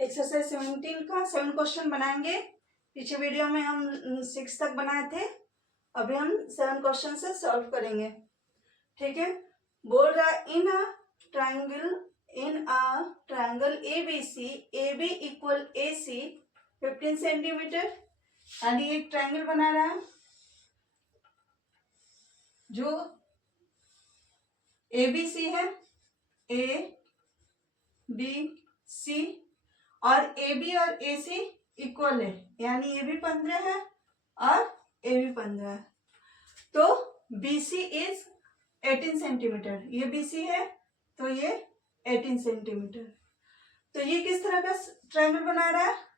Exercise 17 का 7 question बनाएंगे। पीछे वीडियो में हम 6 तक बनाए थे, अभी हम 7 क्वेश्चन से सॉल्व करेंगे। ठीक है, बोल रहा in a triangle A B equal A C 15 centimetre, यानी एक ट्रायंगल बना रहा है जो ए बी सी है, ए बी सी, और ए बी और ए सी इक्वल है, यानी ए बी 15 है और ए बी 15 है। तो बी सी इज 18 सेंटीमीटर, ये बी सी है तो ये 18 सेंटीमीटर। तो ये किस तरह का ट्रायंगल बना रहा है?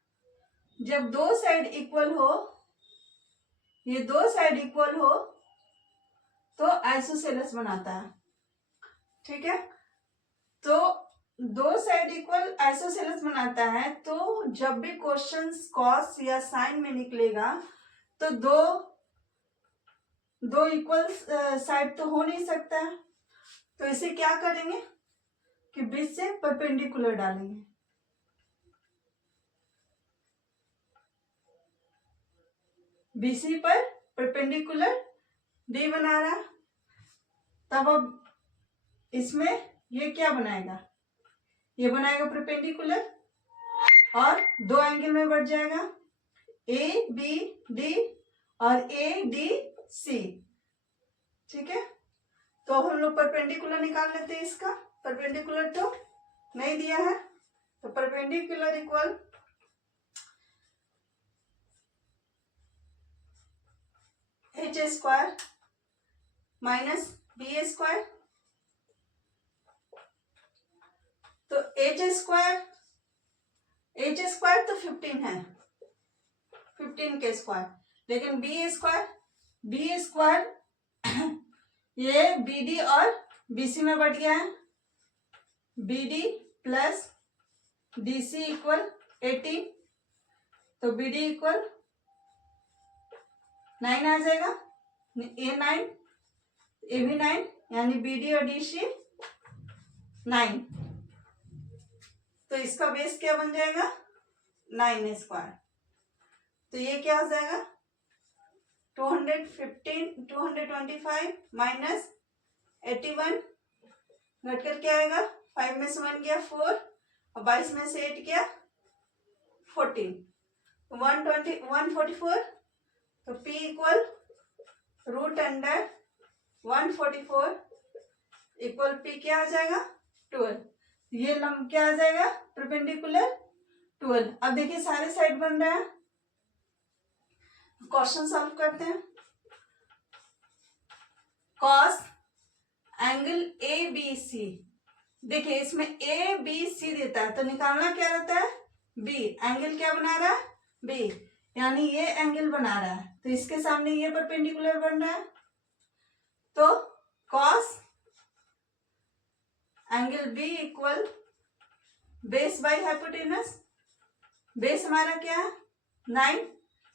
जब दो साइड इक्वल हो, ये दो साइड इक्वल हो तो आइसोसेलेस बनाता है। ठीक है, तो दो साइड इक्वल आइसोसेलेस बनाता है, तो जब भी क्वेश्चन कॉस या साइन में निकलेगा तो दो इक्वल साइड तो हो नहीं सकता है। तो इसे क्या करेंगे कि बीच से परपेंडिकुलर डालेंगे। बीसी पर परपेंडिकुलर डी बना रहा, तब अब इसमें ये क्या बनाएगा, ये बनाएगा परपेंडिकुलर और दो एंगल में बढ़ जाएगा, ए बी डी और ए डी सी। ठीक है, तो हम लोग परपेंडिकुलर निकाल लेते हैं। इसका परपेंडिकुलर तो नहीं दिया है, तो perpendicular equal H square minus B square. तो एच स्क्वायर तो 15 है, 15 के स्क्वायर, लेकिन बी स्क्वायर ये बी डी और बी सी में बढ़ गया है, B D plus D C equal 18, तो बी डी इक्वल 9 आ जाएगा, ए 9 ए भी 9, यानी बी डी और डी सी 9। तो इसका बेस क्या बन जाएगा, 9 स्क्वायर। तो ये क्या हो जाएगा 225 माइनस 81, घट कर क्या आएगा, 5 में से 1 गया 4 और 22 में से 8 गया 14, 144। तो P equal root under 144 equal P क्या आ जाएगा 12। ये लंब क्या आ जाएगा परपेंडिकुलर 12। अब देखिए सारे साइड बन रहा है, क्वेश्चन सॉल्व करते हैं। Cos angle A B C, देखिए इसमें ए बी सी देता है तो निकालना क्या रहता है, बी। एंगल क्या बना रहा है, बी, यानी ये एंगल बना रहा है, तो इसके सामने ये परपेंडिकुलर बन रहा है। तो cos angle B equal base by hypotenuse. Base हमारा क्या है 9,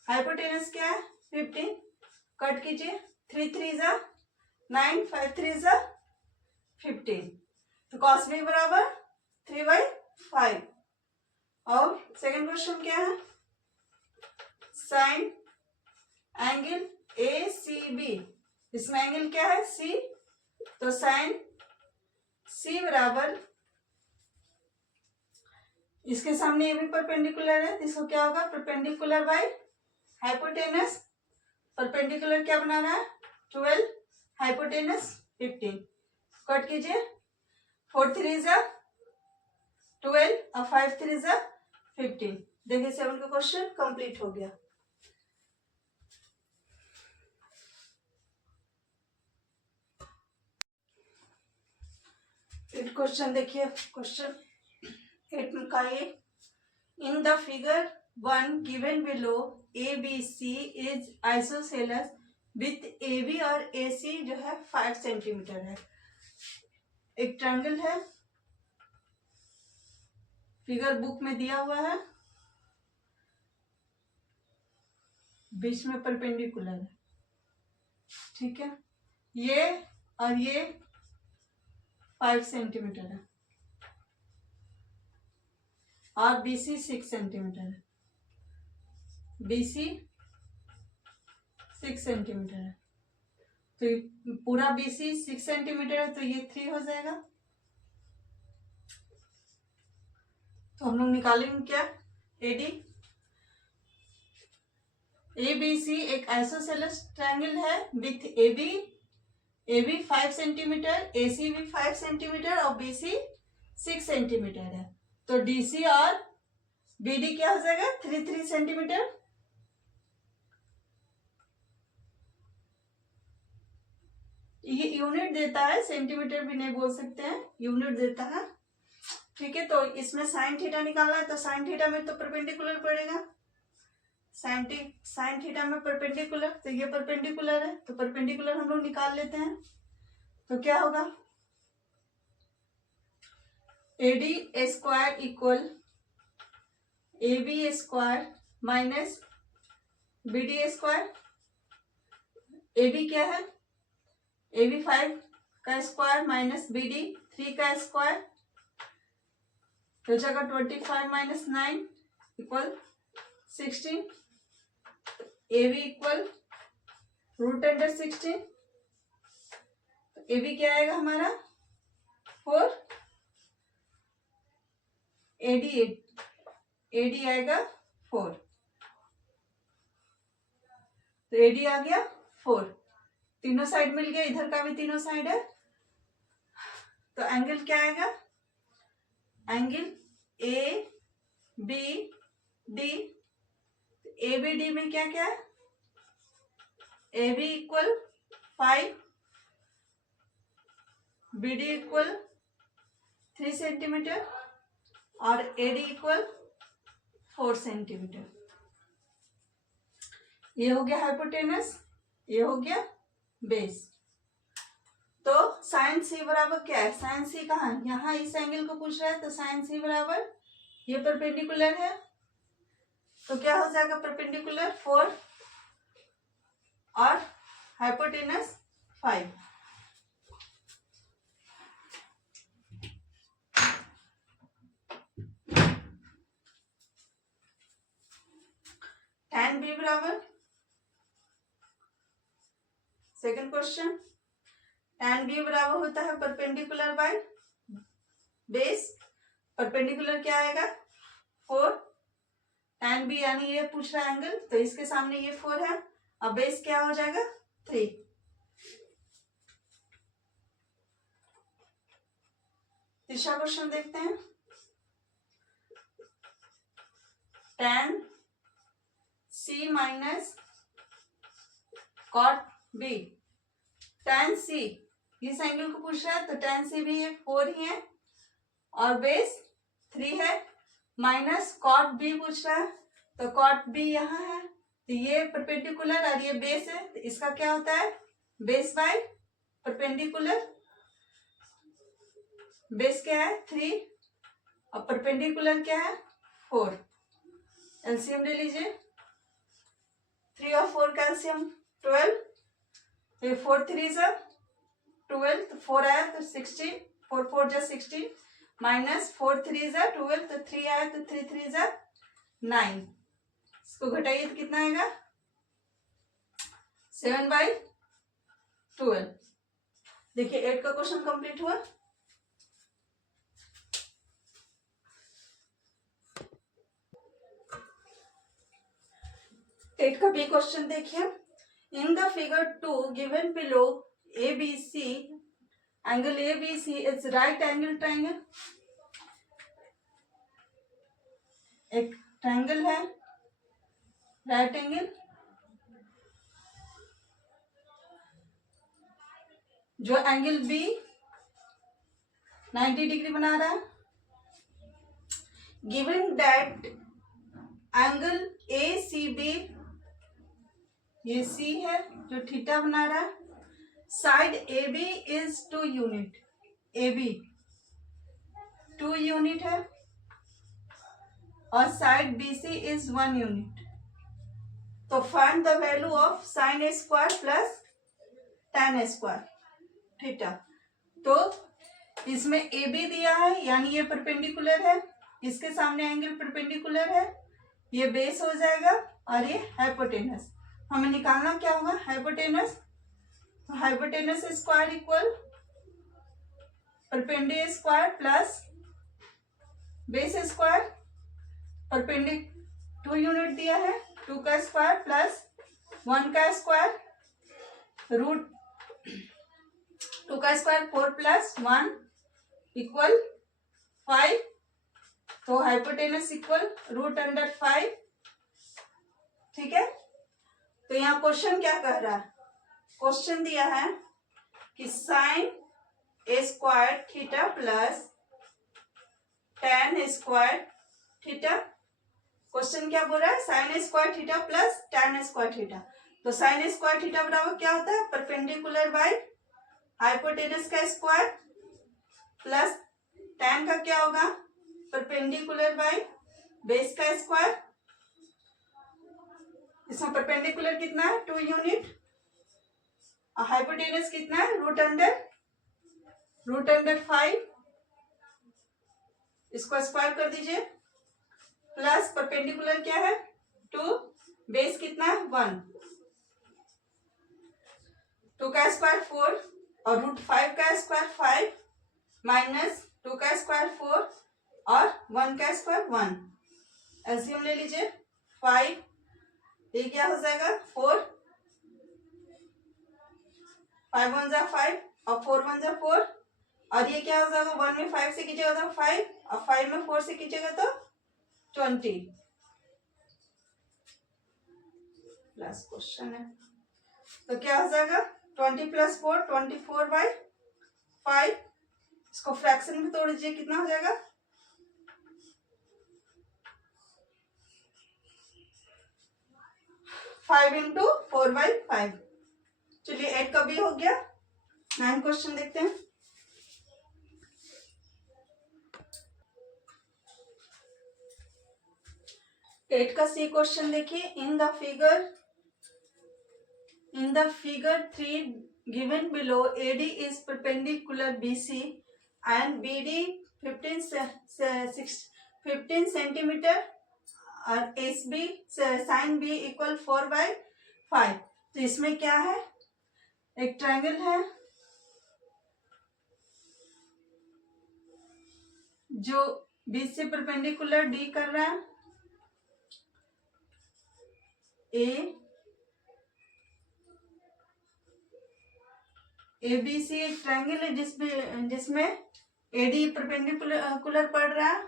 हाइपोटेनस क्या है 15, कट कीजिए 3 3 जा 9, 5 3 जा 15, तो कॉस बी बराबर 3/5। और सेकंड क्वेश्चन क्या है, sine angle A C B, इसमें एंगल क्या है सी, तो साइन सी बराबर, इसके सामने ये भी परपेंडिकुलर है, इसको क्या होगा परपेंडिकुलर बाय हाइपोटेनस। परपेंडिकुलर क्या बना रहा है 12, हाइपोटेनस 15, कट कीजिए 4 3 जा 12 और 5 3 जा 15। देखिए 7 का क्वेश्चन कंप्लीट हो गया। फिर क्वेश्चन देखिए, क्वेश्चन 8 का ये, in the figure 1 given below A B C is isosceles with A B और ए सी जो है 5 सेंटीमीटर है। एक ट्रायंगल है, फिगर बुक में दिया हुआ है, बीच में परपेंडिकुलर है। ठीक है, ये और ये 5 सेंटीमीटर है। और BC 6 सेंटीमीटर है, BC 6 सेंटीमीटर है, तो ये पूरा BC 6 सेंटीमीटर है, तो ये 3 हो जाएगा। तो हम लोग निकालेंगे क्या, AD। ABC एक आइसोसेलेस ट्रायंगल है विथ AB 5 सेंटीमीटर, AC भी 5 सेंटीमीटर और BC 6 सेंटीमीटर है। तो DC और BD क्या हो जाएगा, 3 सेंटीमीटर। ये यूनिट देता है, सेंटीमीटर भी नहीं बोल सकते हैं, यूनिट देता है। ठीक है, तो इसमें साइन थीटा निकालना है, तो साइन थीटा में तो परपेंडिकुलर पड़ेगा, साइन थीटा में परपेंडिकुलर, तो ये परपेंडिकुलर है, तो परपेंडिकुलर हम लोग निकाल लेते हैं। तो क्या होगा, AD square equal AB square minus BD square. AB क्या है, AB 5 का स्क्वायर माइनस BD 3 का स्क्वायर, तो जगह 25 माइनस 9 इक्वल 16। AB equal √16। तो AB क्या आएगा हमारा 4, AD आएगा 4, तो AD आ गया 4, तीनों साइड मिल गया, इधर का भी तीनों साइड है। तो एंगल क्या आएगा, एंगल ABD, ABD में क्या क्या है, AB equal 5, BD equal 3 centimetre और AD इक्वल 4 सेंटीमीटर। ये हो गया हाइपोटेनस, ये हो गया बेस। तो साइन C बराबर क्या है, साइन C कहाँ है, यहाँ इस एंगल को पूछ रहा है, तो साइन C बराबर ये परपेंडिकुलर है, तो क्या हो जाएगा, परपेंडिकुलर 4 और हाइपोटेनस 5। tan B बराबर, सेकंड क्वेश्चन, tan B बराबर होता है परपेंडिकुलर बाय बेस। परपेंडिकुलर क्या आएगा 4, tan B यानी ये पूछ रहा है एंगल, तो इसके सामने ये 4 है, अब बेस क्या हो जाएगा 3। तीसरा क्वेश्चन देखते हैं, tan C minus cot B। tan C इस एंगल को पूछ रहा है, तो tan C भी ये 4 ही है और बेस 3 है, माइनस cot B पूछ रहा है, तो cot B यहाँ है, तो ये परपेंडिकुलर और ये बेस है, तो इसका क्या होता है, बेस बाय परपेंडिकुलर। बेस क्या है 3 और परपेंडिकुलर क्या है 4, एलसीएम ले लीजिए, 3 और 4 का एलसीएम 12, तो 4 3 जा 12, तो 4 आया तो 16, 4 4 जा 16, माइनस 4 3 जा 12, तो 3 आया तो 3 3 जा 9, इसको घटाइए तो कितना आएगा 7/12। देखिए 8 का क्वेश्चन कंप्लीट हुआ। एट का बी क्वेश्चन देखिए, इन the figure 2 given below ABC angle ABC is right angle triangle. एक ट्रायंगल है राइट एंगल, जो एंगल B 90 डिग्री बना रहा है। गिवन दैट एंगल ACB, ये C है जो थीटा बना रहा है, side AB is 2 unit, AB 2 unit है और साइड BC इज 1 यूनिट। तो find the value of sine square plus tan square theta. तो इसमें AB दिया है यानी ये परपेंडिकुलर है, किसके सामने एंगल परपेंडिकुलर है, ये बेस हो जाएगा और ये हाइपोटेनस। हमें निकालना क्या होगा, hypotenuse. Hypotenuse square equal perpendicular square plus base square. परपेंडिक 2 unit दिया है, 2 का स्क्वायर प्लस 1 का स्क्वायर, रूट 2 का स्क्वायर 4 प्लस 1 इक्वल 5। तो हाइपोटेनस इक्वल √5। ठीक है। तो यहाँ क्वेश्चन क्या कह रहा है, क्वेश्चन दिया है कि sine a square theta plus tan square theta. Question क्या बोल रहा है, sine a square theta plus tan square theta. तो साइन स्क्वायर थीटा बराबर क्या होता है, परपेंडिकुलर बाय हाइपोटेनस का स्क्वायर प्लस tan का क्या होगा, परपेंडिकुलर बाय बेस का स्क्वायर। इसमें परपेंडिकुलर कितना है, 2 यूनिट, और हाइपोटेनस कितना है, √5। इसको स्क्वायर कर दीजिए, प्लस परपेंडिकुलर क्या है 2, बेस कितना है 1, 2 का स्क्वायर 4 और √5 का स्क्वायर 5 माइनस 2 का स्क्वायर 4 और 1 का स्क्वायर 1। एलसीएम ले लीजिए, 5 ये क्या हो जाएगा 4, 5 1 जा 5 और 4 1 जा 4, और ये क्या हो जाएगा 1 में 5 से कीजिएगा तो 5 और 5 में 4 से कीजिएगा तो 20 प्लस क्वेश्चन है। तो क्या हो जाएगा 20 प्लस 4 24/5। इसको फ्रैक्शन में तोड़ दीजिए, कितना हो जाएगा 5 × 4/5। चलिए 8 का भी हो गया। 9 क्वेश्चन देखते हैं। एट का सी क्वेश्चन देखिए, इन the figure 3 given below AD is perpendicular BC and BD 15 centimeter और SB sin B इक्वल 4/5। तो इसमें क्या है, एक ट्रायंगल है जो बीच से परपेंडिकुलर डी कर रहा है, ABC एक ट्रायंगल है जिसमें AD परपेंडिकुलर पड़ रहा है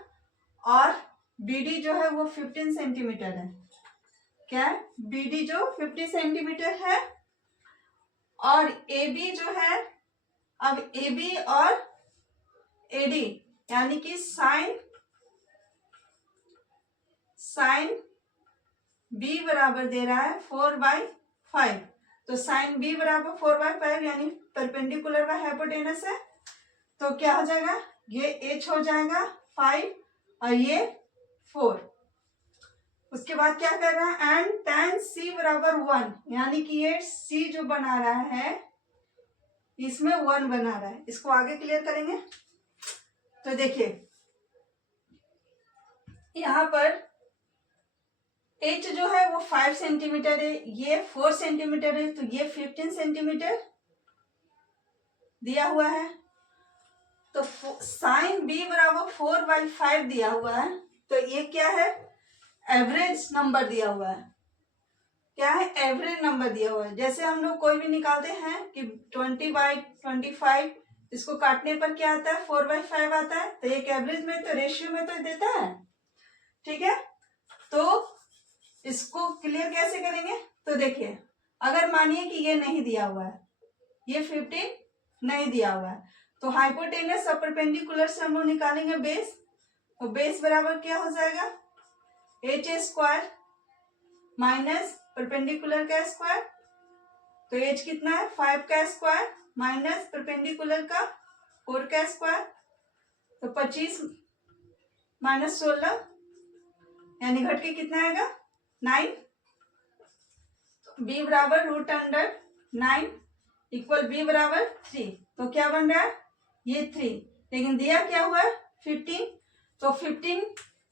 और BD जो है वो 15 सेंटीमीटर है। क्या है, BD जो 50 सेंटीमीटर है और AB जो है, अब AB और AD यानी कि साइन B बराबर दे रहा है 4/5। तो साइन B बराबर 4/5 यानी परपेंडिकुलर बाय हाइपोटेनस है। तो क्या हो जाएगा, ये h हो जाएगा 5 और ये 4। उसके बाद क्या कर रहा है, एंड tan C बराबर 1 यानी कि ये C जो बना रहा है इसमें 1 बना रहा है। इसको आगे क्लियर करेंगे। तो देखिए यहां पर h जो है वो 5 सेंटीमीटर है, ये 4 सेंटीमीटर है, तो ये 15 सेंटीमीटर दिया हुआ है। तो साइन B बराबर 4/5 दिया हुआ है। तो ये क्या है, एवरेज नंबर दिया हुआ है। क्या है, एवरेज नंबर दिया हुआ है। जैसे हम लोग कोई भी निकालते हैं कि 20/25, इसको काटने पर क्या आता है 4/5 आता है। तो एक एवरेज में तो रेशियो में तो देता है। ठीक है, तो इसको क्लियर कैसे करेंगे। तो देखिए अगर मानिए कि ये नहीं दिया हुआ है, ये 15 नहीं दिया हुआ है, तो हाइपोटेनस और परपेंडिकुलर से हम लोग निकालेंगे बेस। तो बेस बराबर क्या हो जाएगा, h² माइनस परपेंडिकुलर का स्क्वायर। तो h कितना है 5 का स्क्वायर माइनस परपेंडिकुलर का 4 का स्क्वायर। तो 25 माइनस 16 यानी घट के कितना आएगा 9। b बराबर √9 इक्वल b बराबर 3। तो क्या बन रहा है, ये 3, लेकिन दिया क्या हुआ है 15। तो 15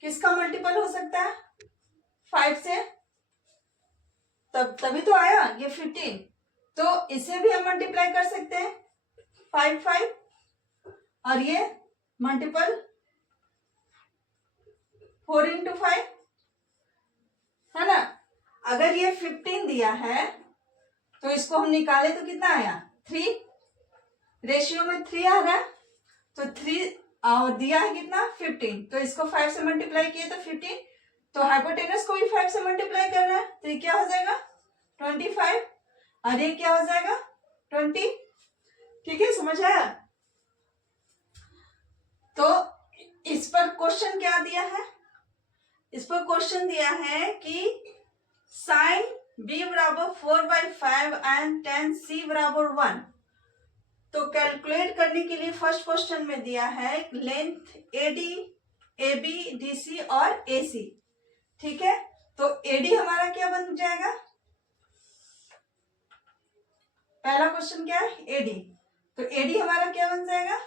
किसका मल्टीपल हो सकता है? 5 से, तभी तो आया ये 15। तो इसे भी हम मल्टीप्लाई कर सकते हैं 5 5, और ये मल्टीपल 4 into 5 है ना। अगर ये 15 दिया है तो इसको हम निकाले तो कितना आया? 3, रेशियो में 3 आ रहा है, तो 3 और दिया है कितना? 15, तो इसको 5 से मल्टीप्लाई किए तो 15, तो हाइपोटेनस को भी 5 से मल्टीप्लाई कर रहा है, तो ये क्या हो जाएगा? 25, और ये क्या हो जाएगा? 20। ठीक है, समझ आया? तो इस पर क्वेश्चन क्या दिया है? इस पर क्वेश्चन दिया है कि साइन b बराबर 4/5 एंड tan c बराबर 1। तो कैलकुलेट करने के लिए फर्स्ट क्वेश्चन में दिया है लेंथ AD, AB, DC और AC। ठीक है, तो AD हमारा क्या बन जाएगा? पहला क्वेश्चन क्या है? AD। तो AD हमारा क्या बन जाएगा?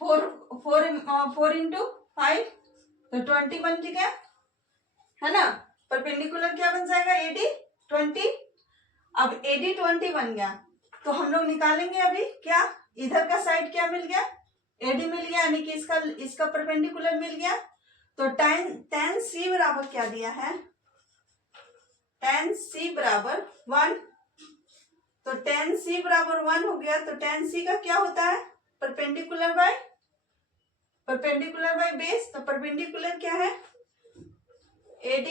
4 into 5, तो 20 बन गया है ना। परपेंडिकुलर क्या बन जाएगा? AD 20। अब AD 20 बन गया, तो हम लोग निकालेंगे अभी क्या, इधर का साइड क्या मिल गया? AD मिल गया, यानी कि इसका परपेंडिकुलर मिल गया। तो tan C बराबर क्या दिया है? tan C बराबर 1। तो tan C बराबर 1 हो गया, तो tan C का क्या होता है? Perpendicular by base. तो परपेंडिकुलर क्या है? AD,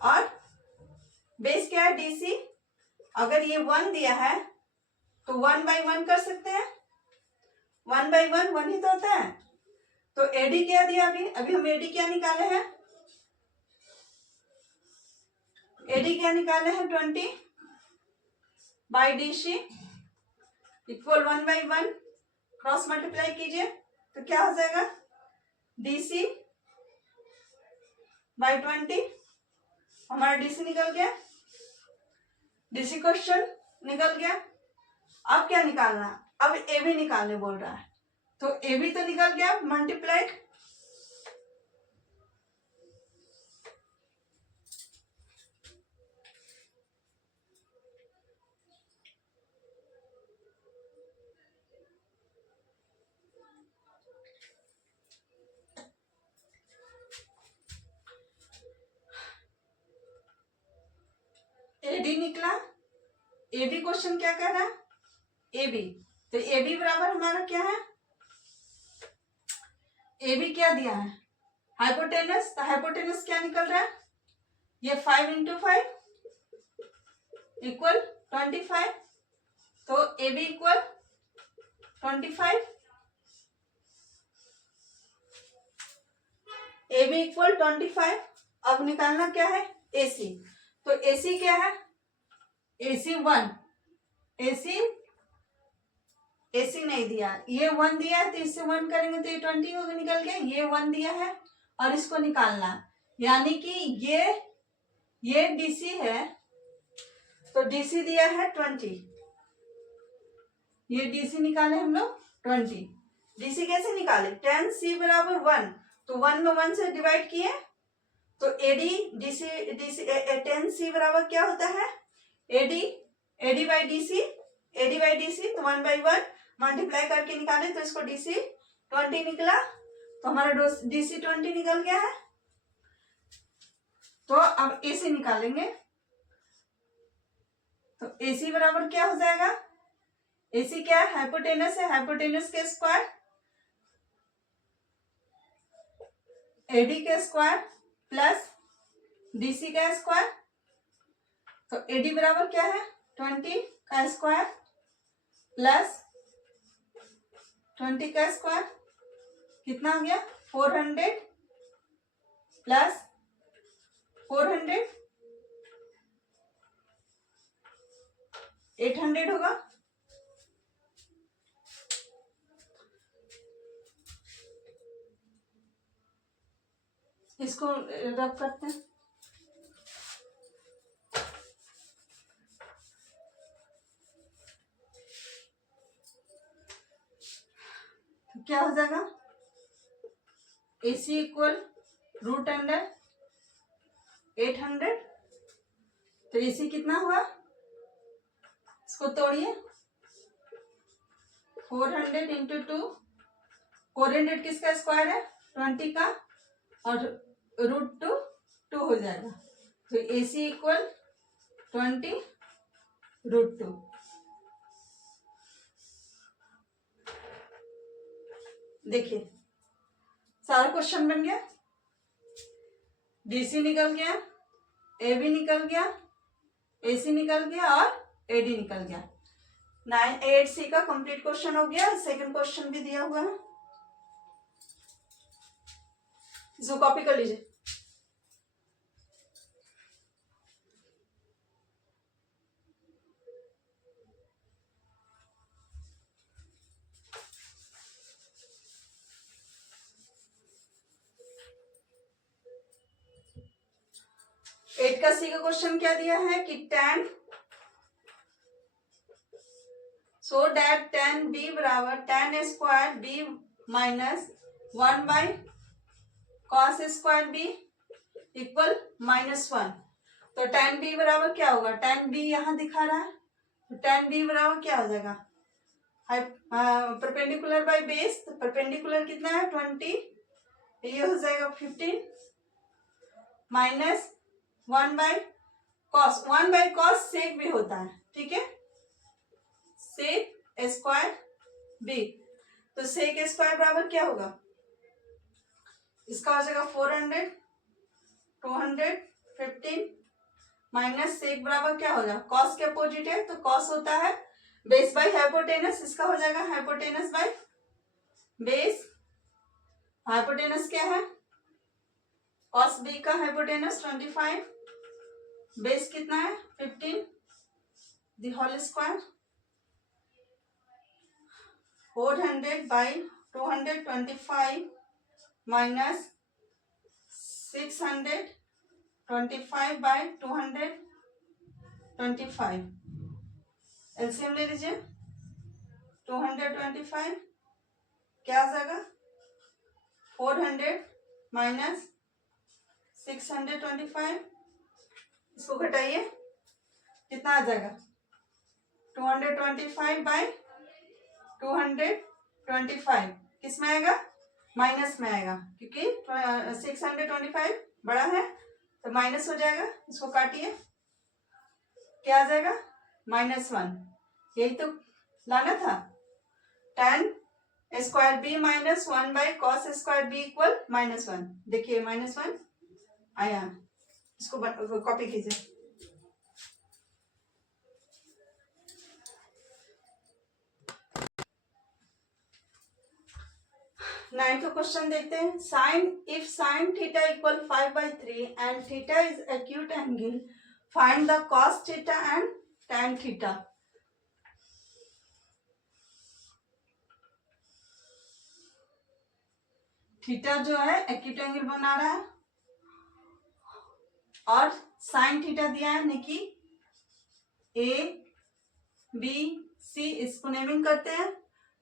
और बेस क्या है? DC। अगर ये 1 दिया है तो 1/1 कर सकते हैं, 1/1 1 ही तो होता है। तो AD क्या दिया? अभी हम AD क्या निकाले हैं? AD क्या निकाले हैं? 20 by DC equal 1/1, cross multiply कीजिए तो क्या हो जाएगा? DC by 20। हमारा DC निकल गया, DC क्वेश्चन निकल गया। अब क्या निकालना? अब AB निकालने बोल रहा है, तो AB तो निकल गया मल्टीप्लाइड। AD निकला। AB क्वेश्चन क्या कह रहा है? AB, तो AB बराबर हमारा क्या है? AB क्या दिया है? हाइपोटेनस। तो हाइपोटेनस क्या निकल रहा है? ये 5 into 5 इक्वल 25। तो AB इक्वल 25, AB इक्वल 25। अब निकालना क्या है? AC। तो AC क्या है? AC 1। AC नहीं दिया, ये 1 दिया है, तो इससे 1 करेंगे तो ये 20 होगा, निकल गया। ये 1 दिया है और इसको निकालना, यानी कि ये DC है, तो DC दिया है 20। ये DC निकाले हम लोग 20। DC कैसे निकाले? tan C बराबर 1, तो 1 में 1 से डिवाइड किए, तो AD tan C बराबर क्या होता है? AD बाई DC, तो 1/1 मल्टीप्लाई करके निकाले तो इसको DC 20 निकला, तो हमारा DC 20 निकल गया है। तो अब AC निकालेंगे, तो AC बराबर क्या हो जाएगा? AC क्या है? हाइपोटेनस है, हाइपोटेनस के स्क्वायर AD के स्क्वायर प्लस DC का स्क्वायर। तो AD बराबर क्या है? 20 का स्क्वायर प्लस 20 का स्क्वायर, कितना हो गया? 400 प्लस 400 800 होगा। इसको रब करते हैं। क्या हो जाएगा, AC इक्वल रूट अंडर 800। तो AC कितना हुआ, इसको तोड़िए, 400 इंटू 2, 400 किसका स्क्वायर है, 20 का, और रूट 2 हो जाएगा। तो AC इक्वल 20 रूट 2। देखिए सारा क्वेश्चन बन गया, BC निकल गया, AB निकल गया, AC निकल गया और AD निकल गया। 8C का कंप्लीट क्वेश्चन हो गया। सेकंड क्वेश्चन भी दिया हुआ है, इसको कॉपी कर लीजिए। एट का सी का क्वेश्चन क्या दिया है कि tan so that tan b बराबर tan square b minus 1 cos square b equal -1। तो tan b बराबर क्या होगा, tan b यहाँ दिखा रहा है, तो tan b बराबर क्या हो जाएगा, परपेंडिकुलर बाय बेस, तो परपेंडिकुलर कितना है 20, ये हो जाएगा 15 माइनस 1/cos सेक भी होता है, ठीक है, सेक स्क्वायर बी। तो सेक स्क्वायर बराबर क्या होगा, इसका हो जाएगा 400 215 माइनस सेक बराबर क्या हो जाएगा, कॉस के अपोजिट है तो कॉस होता है बेस बाय हाइपोटेनस, इसका हो जाएगा हाइपोटेनस बाय बेस। हाइपोटेनस क्या है, कॉस बी का हाइपोटेनस 25, बेस कितना है 15, the whole square 400/225 minus 625/225। LCM ले लीजिए, 225 क्या आ जाएगा, 400 माइनस 625, इसको घटाइए कितना आ जाएगा, 225/225 किस में आएगा, माइनस में आएगा, क्योंकि 625 बड़ा है तो माइनस हो जाएगा, इसको काटिए क्या आ जाएगा, -1। यही तो लाना था, tan square B minus 1/cos square B equal -1। देखिए -1 आया, इसको कॉपी कीजिए। नाइन्थ का क्वेश्चन देखते हैं, if sine theta equal 5/3 and theta is acute angle, find the cos theta and tan theta. Theta जो है एक्यूट एंगल बना रहा है और साइन थीटा दिया है, यानी ABC, इसको नेमिंग करते हैं।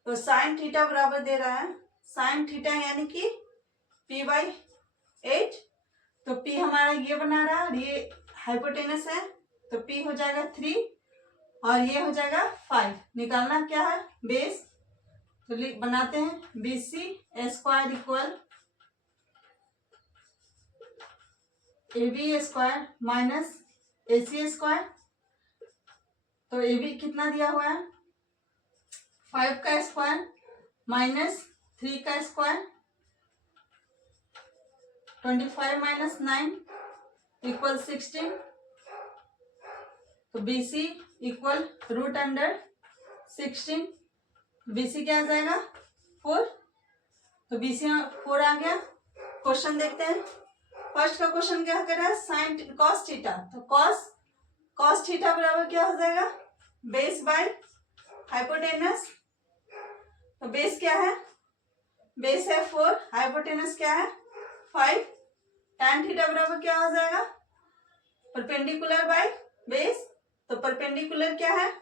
तो साइन थीटा बराबर दे रहा है, साइन थीटा यानी कि P/8, तो P हमारा ये बना रहा है और ये हाइपोटेनस है, तो P हो जाएगा 3 और ये हो जाएगा 5। निकालना क्या है, बेस, तो बनाते हैं BC square equal AB square minus AC square. तो AB कितना दिया हुआ है, 5 का स्क्वायर माइनस 3 का स्क्वायर, 25 माइनस 9 इक्वल 16। तो BC equal root under 16, BC क्या आ जाएगा 4, तो BC 4 आ गया। क्वेश्चन देखते हैं, फर्स्ट का क्वेश्चन क्या कर रहा है, साइन कॉस थीटा, तो कॉस थीटा बराबर क्या हो जाएगा, बेस बाय हाइपोटेनस। तो बेस क्या है, बेस है 4, हाइपोटेनस क्या है 5, tan थीटा बराबर क्या हो जाएगा, परपेंडिकुलर बाय बेस, तो परपेंडिकुलर क्या है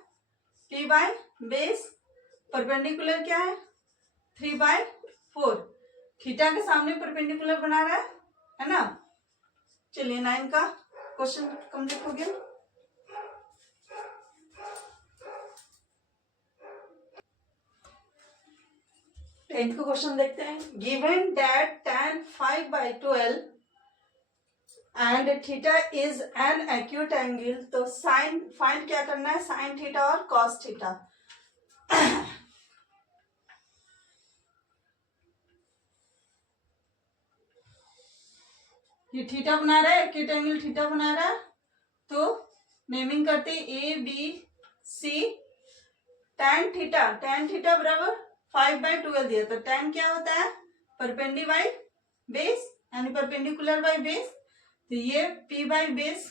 P बाय बेस, परपेंडिकुलर क्या है 3/4 थीटा के सामने परपेंडिकुलर बना रहा है ना। चलिए 9 का क्वेश्चन कंप्लीट हो गया। टेंथ का क्वेश्चन देखते हैं। Given that tan 5/12 and theta is an acute angle, तो साइन फाइंड क्या करना है, साइन थीटा और कॉस थीटा। ये थीटा बना रहा है, एक्यूट एंगल थीटा बना रहा है, तो नेमिंग करते A B C. tan theta बराबर 5/12 दिया, तो tan क्या होता है, परपेंडी बाई बेस यानी परपेंडिकुलर बाई बेस। तो ये p बाई बेस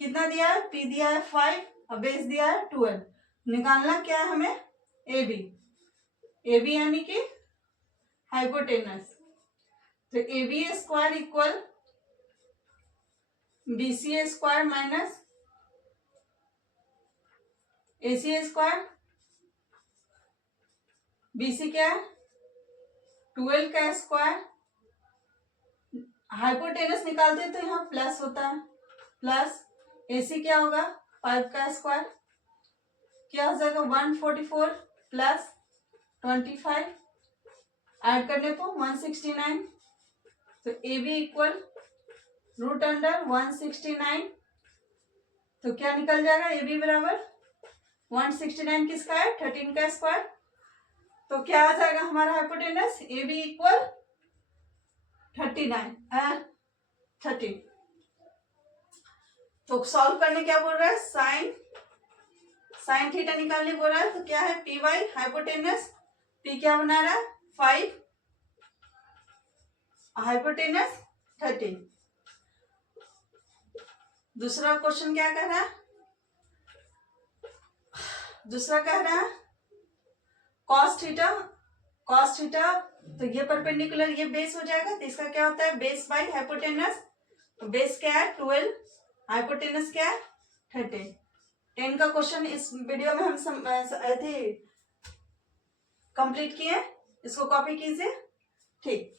कितना दिया है, p दिया है 5 और बेस दिया है 12। निकालना क्या है हमें, AB यानी कि हाइपोटेनस। तो AB square equal BC square minus AC square. BC क्या है 12 का स्क्वायर, हाइपोटेनस निकालते हैं तो यहाँ प्लस होता है, प्लस AC क्या होगा 5 का स्क्वायर, क्या हो जाएगा 144 प्लस 25 ऐड करने को 169। तो AB इक्वल रूट अंडर 169। तो क्या निकल जाएगा, AB बराबर 169 किसका है 13 का स्क्वायर। तो क्या आ जाएगा हमारा हाइपोटेनस, AB इक्वल 30। तो सॉल्व करने क्या बोल रहा है, साइन थीटा निकालने बोल रहा है। तो क्या है P बाई हाइपोटेनस, P क्या बना रहा है 5, हाइपोटेनस 30। दूसरा क्वेश्चन क्या कह रहा है, दूसरा कह रहा है कॉस थीटा, तो ये परपेंडिकुलर ये बेस हो जाएगा, तो इसका क्या होता है बेस बाई हाइपोटेनस। तो बेस क्या है 12, हाइपोटेनस क्या है 30। 10 का क्वेश्चन इस वीडियो में हम कंप्लीट किए, इसको कॉपी कीजिए, ठीक।